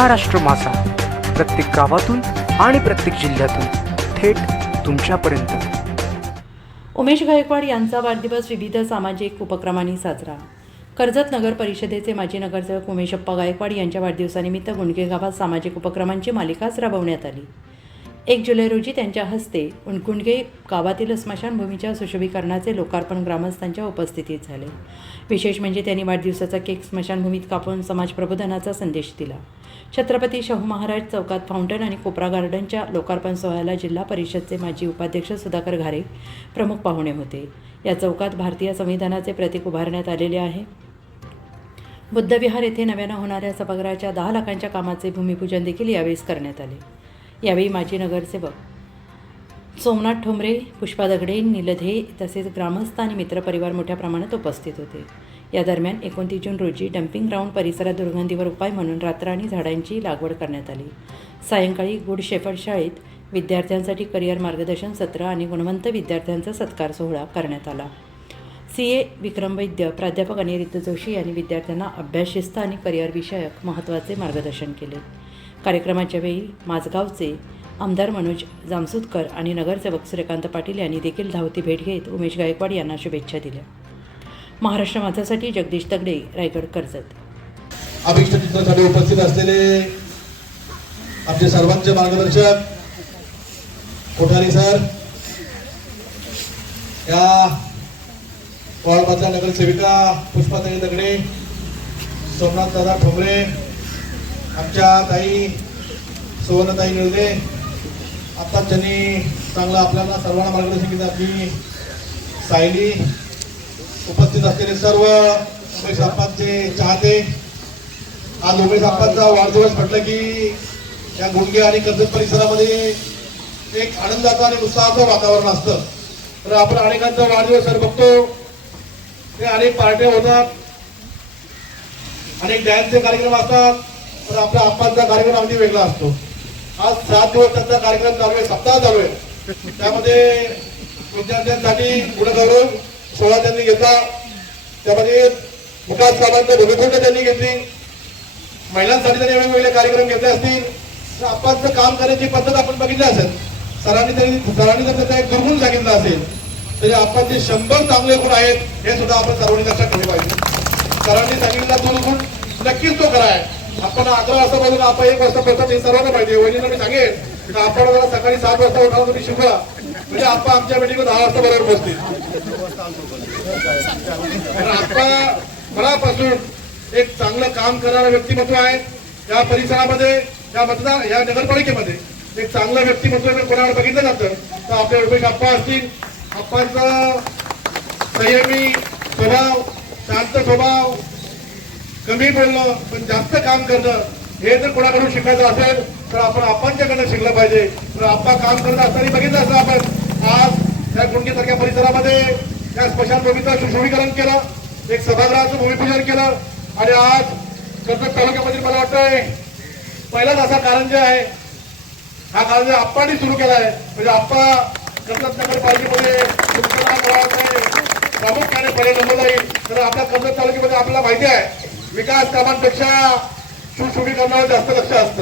महाराष्ट्र मासा प्रत्येक गावातून आणि प्रत्येक जिल्ह्यातून थेट तुमच्यापर्यंत. उमेश गायकवाड यांचा वाढदिवस विविध सामाजिक उपक्रमांनी साजरा. कर्जत नगर परिषदेचे माजी नगरसेवक उमेशप्पा गायकवाड यांच्या वाढदिवसानिमित्त गुंडगे गावात सामाजिक उपक्रमांची मालिकाच राबवण्यात आली. एक जुलै रोजी त्यांच्या हस्ते उणकुंडगे गावातील स्मशानभूमीच्या सुशोभीकरणाचे लोकार्पण ग्रामस्थांच्या उपस्थितीत झाले. विशेष म्हणजे त्यांनी वाढदिवसाचा केक स्मशानभूमीत कापून समाज प्रबोधनाचा संदेश दिला. छत्रपती शाहू महाराज चौकात फाउंटन आणि कोपरा गार्डनच्या लोकार्पण सोहळ्याला जिल्हा परिषदचे माजी उपाध्यक्ष सुधाकर घारे प्रमुख पाहुणे होते. या चौकात भारतीय संविधानाचे प्रतीक उभारण्यात आलेले आहे. बुद्धविहार येथे नव्यानं होणाऱ्या सभागृहाच्या दहा लाखांच्या कामाचे भूमिपूजन देखील यावेळेस करण्यात आले. यावेळी माजी नगरसेवक सोमनाथ ठोंबरे पुष्पा दगडे निलधे तसेच ग्रामस्थ आणि मित्रपरिवार मोठ्या प्रमाणात उपस्थित होते. या दरम्यान एकोणतीस जून रोजी डम्पिंग ग्राउंड परिसरात दुर्गंधीवर उपाय म्हणून रात्र आणि झाडांची लागवड करण्यात आली. सायंकाळी गुड शेफर्ड शाळेत विद्यार्थ्यांसाठी करिअर मार्गदर्शन सत्र आणि गुणवंत विद्यार्थ्यांचा सत्कार सोहळा करण्यात आला. सी. ए. विक्रम वैद्य प्राध्यापक अनिरुद्ध जोशी यांनी विद्यार्थ्यांना अभ्यास शिस्त आणि करिअर विषयक महत्त्वाचे मार्गदर्शन केले. कार्यक्रमाच्या वेळी माझगावचे आमदार मनोज जामसुदकर आणि नगरसेवक सूर्यकांत पाटील यांनी देखील धावती भेट घेत उमेश गायकवाड यांना शुभेच्छा दिल्या. महाराष्ट्र माझासाठी जगदीश तगडे रायगड कर्जत. अभिष्ट चित्रासाठी उपस्थित असलेले आमचे सर्वांचे मार्गदर्शक कोठारी सर या वॉर्डमधल्या नगरसेविका पुष्पाताई दगडे सोमनाथ दादा ठोंबरे आमच्या ताई सुवर्णताई निळदे आता त्यांनी चांगलं आपल्याला सर्वांना मार्गदर्शन केलं आपली सायली उपस्थित असलेले सर्व उमेश आप्पांचे चाहते. आज उमेश आप्पांचा वाढदिवस म्हटलं की या गुंडगे आणि कर्जत परिसरामध्ये एक आनंदाचं आणि उत्साहाचं वातावरण असतं. तर आपण अनेकांचा वाढदिवस सर बघतो. ते अनेक पार्ट्या होतात. अनेक डॅन्सचे कार्यक्रम असतात. तर आपल्या आप्पांचा कार्यक्रम अगदी वेगळा असतो. आज सात दिवस त्यांचा कार्यक्रम चालू आहे सप्ताह चालू आहे. त्यामध्ये विद्यार्थ्यांसाठी गुणगौरव सोहळा त्यांनी घेतला. त्यामध्ये विकास कामांचं भूमिका त्यांनी घेतली. महिलांसाठी त्यांनी वेगवेगळे कार्यक्रम घेतले असतील. तर आपाचं काम करण्याची पद्धत आपण बघितली असेल. सरांनी त्यांनी सरांनी जर त्याचा एक दुर्गुण सांगितलं असेल तरी आपाचे शंभर चांगले गुण आहेत हे सुद्धा आपण सर्वांनी लक्षात ठेवले पाहिजे. सरांनी सांगितलेला दुर्गुण नक्कीच तो खरा आहे. आपण अकरा वाजता पाहिजे आपण एक वाजता प्रथम हे सर्वांना पाहिजे. वहिनीला मी सांगेन की आपण जरा सकाळी सात वाजता उठावं तुम्ही शिकवा. म्हणजे आपण आमच्या मिटिंग दहा वाजता बरोबर बसतील. आप्पा मनापासून एक चांगलं काम करणारं व्यक्तिमत्व आहे. या परिसरामध्ये या मतदार या नगरपालिकेमध्ये एक चांगलं व्यक्तिमत्व जर कोणाला बघितलं जातं तर आपल्या रुपेश आप्पा असतील. आप्पांचा संयमी स्वभाव शांत स्वभाव कमी बोलणं पण जास्त काम करणं हे जर कोणाकडून शिकायचं असेल तर आपण आपणच्याकडनं शिकलं पाहिजे. तर आप्पा काम करत असताना बघितलं असं आपण. आज या गुंडीसारख्या परिसरामध्ये या स्मशानभूमीचं सुशोभीकरण केलं एक सभागृहाचं भूमिपूजन केलं आणि आज कर्जत तालुक्यामध्ये मला वाटतंय पहिलाच असा कारंजा आहे हा कारंजा आप्पांनी सुरू केला आहे. म्हणजे आप्पा कर्जत नगरपालिकेमध्ये प्रामुख्याने पहिले नंबर जाईल तर आपल्या कर्जत तालुक्यामध्ये आपल्याला माहिती आहे विकास कामांपेक्षा सुशोभीकरणावर जास्त लक्ष असत.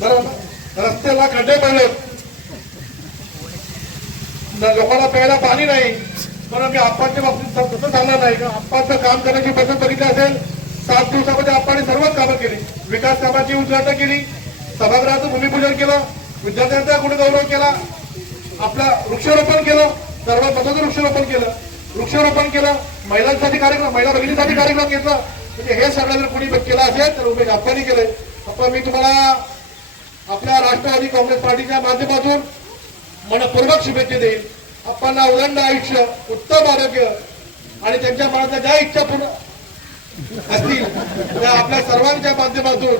बरोबर रस्त्याला खड्डे पडले लोकांना प्यायला पाणी नाही. पण मी आप्पांच्या बाबतीत तसं सांगणार नाही. का आप्पांचं काम करण्याची पद्धत बघितली असेल सात दिवसामध्ये आप्पाने सर्वच कामं केली. विकास कामाची उद्घाटन केली. सभागृहाचं भूमिपूजन केलं. विद्यार्थ्यांचा गुणगौरव केला. आपला वृक्षारोपण केलं. सर्व पदाचं वृक्षारोपण केलं. वृक्षारोपण केलं. महिलांसाठी कार्यक्रम महिला भगिनीसाठी कार्यक्रम घेतला. म्हणजे हे सगळं जर कोणी केलं असेल तर उमेश आप्पांनी केलंय. आपण मी तुम्हाला आपल्या राष्ट्रवादी काँग्रेस पार्टीच्या माध्यमातून मनपूर्वक शुभेच्छा देईल आपण उदंड आयुष्य उत्तम आरोग्य आणि त्यांच्या मनातल्या ज्या इच्छा पूर्ण असतील त्या आपल्या सर्वांच्या माध्यमातून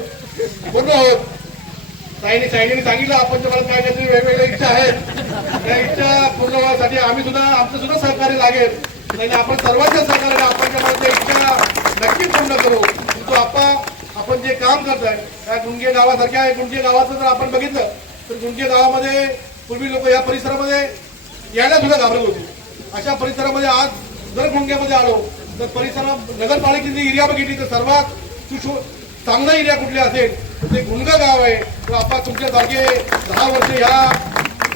पूर्ण होत. साईने साईने सांगितलं आपण तुम्हाला काय काहीतरी वेगवेगळ्या इच्छा आहेत त्या इच्छा पूर्ण होण्यासाठी आम्ही सुद्धा आमचं सुद्धा सहकार्य लागेल. आणि आपण सर्वांच्या सहकार्याने आपणच्या मनातल्या इच्छा नक्की पूर्ण करू. परंतु आपण आपण जे काम करतोय त्या गुंडगे गावासारख्या गुंडगे गावाचं जर आपण बघितलं तर गुंडगे गावामध्ये पूर्वी लोक या परिसरामध्ये यायला सुद्धा घाबरत होते. अशा परिसरामध्ये आज जर गुंग्यामध्ये आलो तर परिसरा नगरपालिकेची एरिया बघितली तर सर्वात सुशो चांगला एरिया कुठले असेल तर ते गुणगा गाव आहे. तर आपण तुमच्यासारखे दहा वर्ष ह्या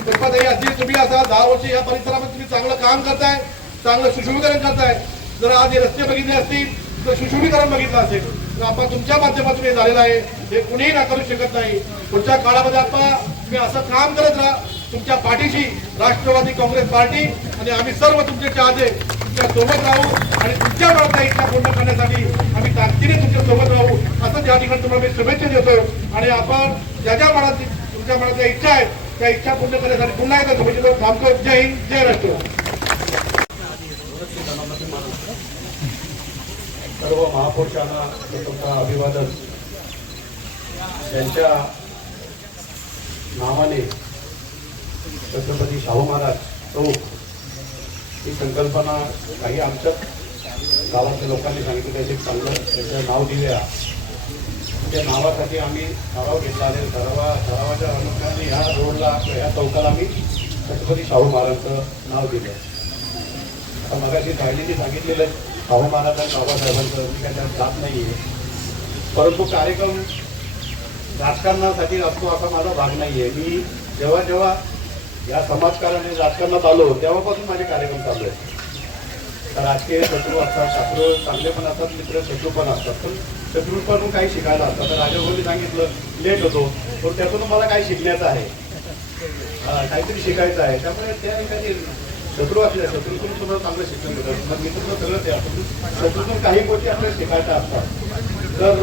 गणपती असतील तुम्ही असा दहा वर्ष या परिसरामध्ये तुम्ही चांगलं काम करताय. चांगलं सुशोभीकरण करताय. जर आज हे रस्ते बघितले असतील तर सुशोभीकरण बघितलं असेल तर आपण तुमच्या माध्यमातून हे झालेलं आहे. हे कुणीही नाकारू शकत नाही. पुढच्या काळामध्ये आपण तुम्ही असं काम करत राहा. तुमच्या पाठीशी राष्ट्रवादी काँग्रेस पार्टी आणि आम्ही सर्व तुमचे चाहते तुमच्यासोबत राहू आणि तुमच्या मनातल्या इच्छा पूर्ण करण्यासाठी आम्ही ताकदीने तुमच्यासोबत राहू असं त्या ठिकाणी तुम्हाला मी शुभेच्छा देतो आणि आपण ज्या ज्या मनात तुमच्या मनातल्या इच्छा आहेत त्या इच्छा पूर्ण करण्यासाठी पुन्हा एकदा शुभेच्छा देतो. थांबतो जय हिंद जय राष्ट्र सर्व महापुरुषांना प्रथमतः अभिवादन. त्यांच्या नावाने छत्रपती शाहू महाराज चौक ही संकल्पना काही आमच्या गावातल्या लोकांनी सांगितलं त्याचे चांगलं त्याचं नाव दिल्या त्या नावासाठी आम्ही ठराव घेतला आणि ठरावा ठरावाच्या अनुषंगाने ह्या रोडला ह्या चौकाला आम्ही छत्रपती शाहू महाराजांचं नाव दिलं. आता मगाशी सायलीने सांगितलेलं आहे शाहू महाराजांचं बाबासाहेबांचं मी काय त्यात जात नाही आहे परंतु कार्यक्रम राजकारणासाठी असतो असा माझा भाग नाही आहे मी जेव्हा जेव्हा या समाजकारणाने राजकारणात आलो तेव्हापासून माझे कार्यक्रम चालू आहेत. राजकीय शत्रू असतात शास्त्र चांगले पण असतात मित्र शत्रू पण असतात. पण शत्रूपासून काही शिकायला असतात तर राजाभाऊनी सांगितलं लेट होतो. पण त्यातून मला काही शिकण्याचं आहे. काहीतरी शिकायचं आहे. त्यामुळे त्या ठिकाणी शत्रू असल्या शत्रूतून सुद्धा चांगलं शिक्षण घेतात मग मित्र सगळं ते असतं शत्रूतून काही गोष्टी आपल्याला शिकायच्या असतात. तर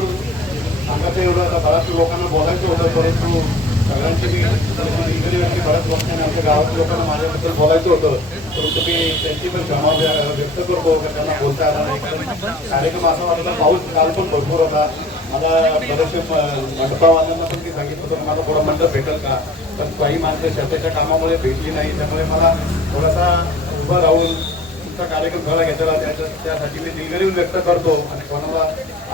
सांगायचं एवढं आता बऱ्याच लोकांना बोलायचं होतं परंतु सगळ्यांचे मी इंग्रजी बऱ्याच लोकांनी आमच्या गावातल्या लोकांना माझ्याबद्दल बोलायचं होतं. परंतु मी त्यांची पण क्षमा व्यक्त करतो त्यांना बोलता आला नाही. कार्यक्रम असा वाटला पाऊस काल पण भरपूर होता. मला बरेचसे मंडपावाल्यांना पण मी सांगितलं होतं मला थोडं मंडप भेटेल का? पण काही माणसं शेताच्या कामामुळे भेटली नाही त्यामुळे मला थोडासा उभं राहून तुमचा कार्यक्रम घरा घेतला त्याच्या त्यासाठी मी दिलगिरी व्यक्त करतो. आणि कोणाला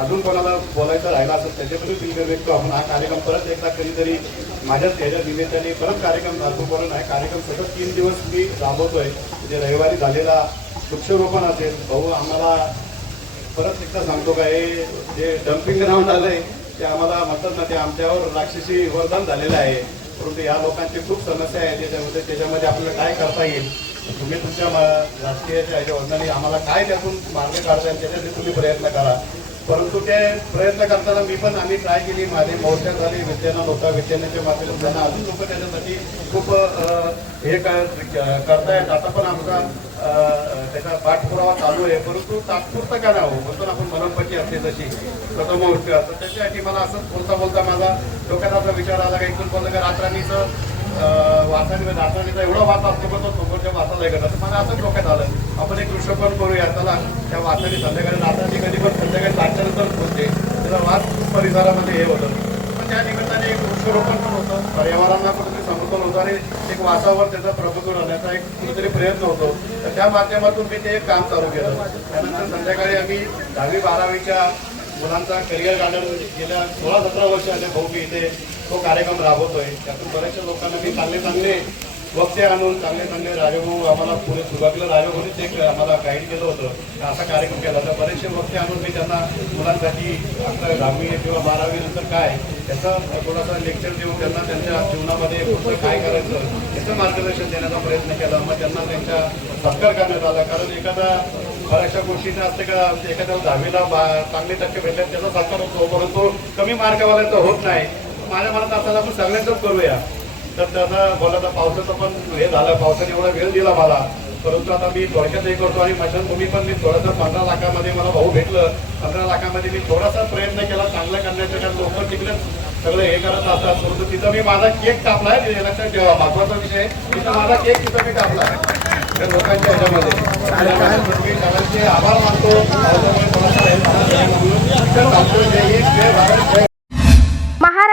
अजून कोणाला बोलायचं राहिला असेल त्याच्याकडे दिलगिरी व्यक्त आपण हा कार्यक्रम परत एकदा कधीतरी माझ्याच त्याच्या निमित्ताने परत कार्यक्रम लागूपर्यंत आहे कार्यक्रम सतत तीन दिवस मी राबवतोय. म्हणजे रविवारी झालेला वृक्षरोपण असेल भाऊ आम्हाला परत एकदा सांगतो का हे जे डम्पिंग ग्राउंड आलंय ते आम्हाला म्हणतात ना ते आमच्यावर राक्षसी वरदान झालेलं आहे. परंतु या लोकांची खूप समस्या आहे त्याच्यामध्ये त्याच्यामध्ये आपल्याला काय करता येईल? तुम्ही तुमच्या राजकीयाच्या ह्याच्या आम्हाला काय त्यातून मार्ग काढता येईल त्याच्यासाठी तुम्ही प्रयत्न करा. परंतु ते प्रयत्न करताना मी पण आम्ही ट्राय केली माझे मोर्चा झाले विद्याना होता विद्यानाच्या माध्यमातून त्यांना अजून लोक त्याच्यासाठी खूप हे करतायत. आता पण आमचा त्याचा पाठपुरावा चालू आहे परंतु तात्पुरता का नाही हो? म्हणतो ना आपण मनोपती असते तशी प्रथम तर त्याच्यासाठी मला असं बोलता बोलता माझा डोक्यात विचार आला का इकडून बोललं का रात्राणीचं वासाने रात्राणीचा एवढा वास असतो पण तो समोरच्या वासाला हे करतात तर मला असंच डोक्यात आलं आपण एक वृक्षपण करूया चला त्या वासाने संध्याकाळी रात्राणी कधी पण संध्याकाळी सातच्या नंतर बोलते त्याचा वास खूप परिसरामध्ये हे होतं. त्या निमित्ताने एक वृक्षारोपण पण होतं. पर्यावरणाला कुठेतरी समतोल होतं आणि एक वासावर त्याचा प्रभुत्व राहण्याचा एक कुठेतरी प्रयत्न होतो. तर त्या माध्यमातून मी ते एक काम चालू केलं. त्यानंतर संध्याकाळी आम्ही दहावी बारावीच्या मुलांचा करिअर गार्डन गेल्या सोळा सतरा वर्ष आले भाऊ मी इथे. तो कार्यक्रम राबवतोय. त्यातून बऱ्याचशा लोकांना मी चांगले चांगले वक्ते आणून चांगले चांगले राजभाऊ आम्हाला पुढे सुरुवातीला राजभाऊनीच एक आम्हाला गाईड केलं होतं. असा कार्यक्रम केला. तर बरेचसे वक्ते आणून मी त्यांना मुलांसाठी आता दहावी किंवा बारावी नंतर काय त्याचा थोडासा लेक्चर देऊन त्यांना त्यांच्या जीवनामध्ये पुढचं काय करायचं याचं मार्गदर्शन देण्याचा प्रयत्न केला. मग त्यांना त्यांच्या सत्कार करण्यात आला. कारण एखादा बऱ्याचशा गोष्टीचं असते का एखाद्या दहावीला बा चांगले टक्के भेटले त्याचा सत्कार होतो. परंतु कमी मार्गावाल्याचा होत नाही. माझ्या मनात असायला आपण सगळ्यांचंच करूया. तर त्याचा आता पावसाचं पण हे झालं पावसाने एवढा वेळ दिला मला. परंतु आता मी थोडक्यात हे करतो आणि मशानभूमी पण मी थोडंसं पंधरा लाखामध्ये मला भाऊ भेटलं. पंधरा लाखामध्ये मी थोडासा प्रयत्न केला चांगला करण्याचा कारण लोक तिकडे सगळं हे करत असतात. परंतु तिथं मी माझा केक टाकला आहे. लक्षात ठेवा महत्त्वाचा विषय तिथं माझा केक तिथं मी टाकला आहे. त्या लोकांच्या ह्याच्यामध्ये. मी सगळ्यांचे आभार मानतो. थोडासा